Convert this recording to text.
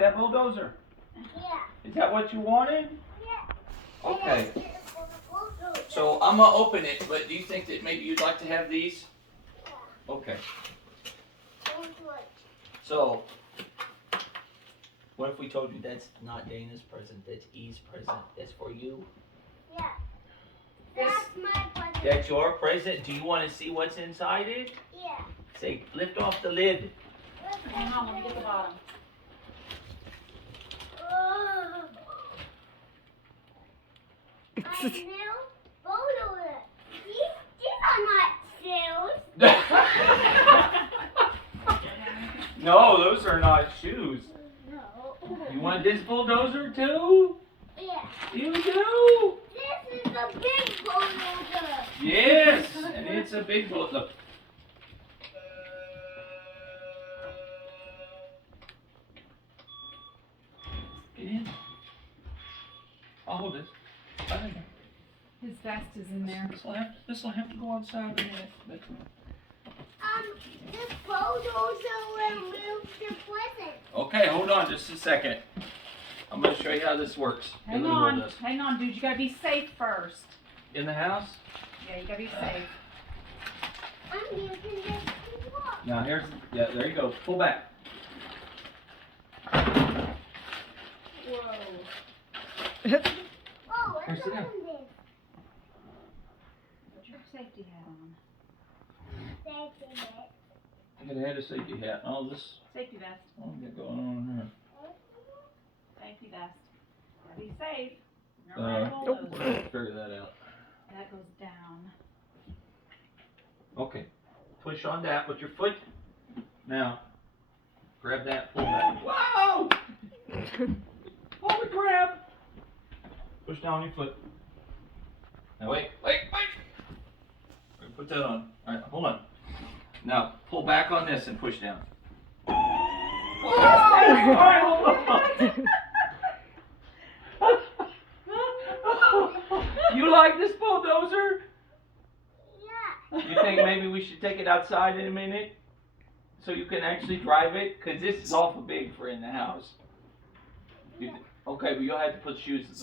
that bulldozer? Yeah. Is that what you wanted? Yeah. Okay. So I'm gonna open it, but do you think that maybe you'd like to have these? Yeah. Okay. So, what if we told you that's not Dana's present, that's E's present, that's for you? Yeah. That's my present. That's your present? Do you want to see what's inside it? Yeah. Say, lift off the lid. Hang on, let me get the bottom. Oh. I know. Bulldozer. These are not shoes. No, those are not shoes. No. You want this bulldozer too? Yeah. You do? This is a big bulldozer. Yes, and it's a big bulldozer. Look. Get in. I'll hold this. His vest is in there. This will have to go outside in a minute. But... This bulldozer will move the present. Okay, hold on just a second. I'm going to show you how this works. Hang on, dude. You gotta be safe first. In the house? Yeah, you gotta be safe. I'm using this to walk. Now here's, yeah, there you go. Pull back. Whoa. Oh, Here, what's sit down. on this? Put your safety hat on. Safety net. I gotta have a safety hat. Oh, this, Safety vest. what's going on here? Safety vest. Gotta be safe. Figure that out. That goes down. Okay. Push on that with your foot. Now, grab that, pull back. Whoa! Holy crap! Push down your foot. Now wait. Put that on. Alright, hold on. Now, pull back on this and push down. Whoa! Alright, hold on. You like this bulldozer? Yeah. You think maybe we should take it outside in a minute? So you can actually drive it? Because this is awful big for in the house. Okay, but you'll have to put shoes